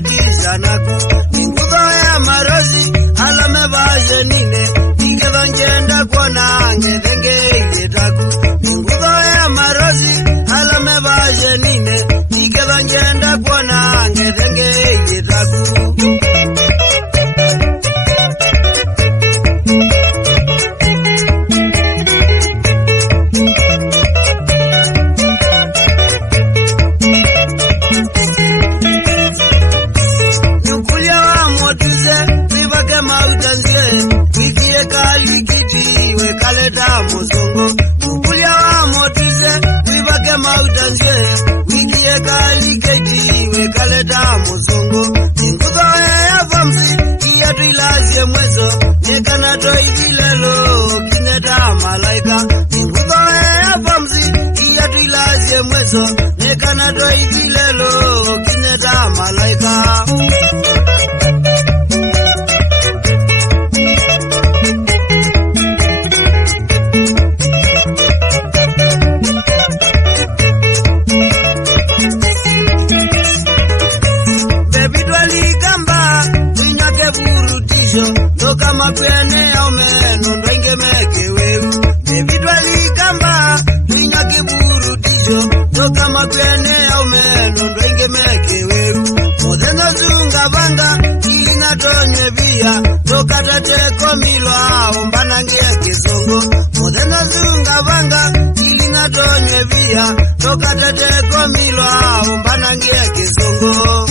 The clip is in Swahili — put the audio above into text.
kijanaku Ningudo ya marozi alame vaje nine Ikeda njenda kuona ngedenge yetaku Ningudo ya marozi alame vaje nine Ikeda njenda kuona ngedenge yetaku Muzungu Ukulia wa motize Wibake mautanze Wikie kaliketi Wekaleta muzungu Ninguzo ya famsi Kia tuilazie mwezo Nekana toi vilelo Kineta malaika Ninguzo ya famsi Kia tuilazie mwezo Nekana toi vilelo Kineta malaika Toka mapene au meno ndenge meke wewe Evidwa likamba Minya kiburutisho Toka mapene au meno ndenge meke wewe Modeno zunga banga Ili natonye via Toka tateko milwa Umbana ngia kizongo Modeno zunga banga Ili natonye via Toka tateko milwa Umbana ngia kizongo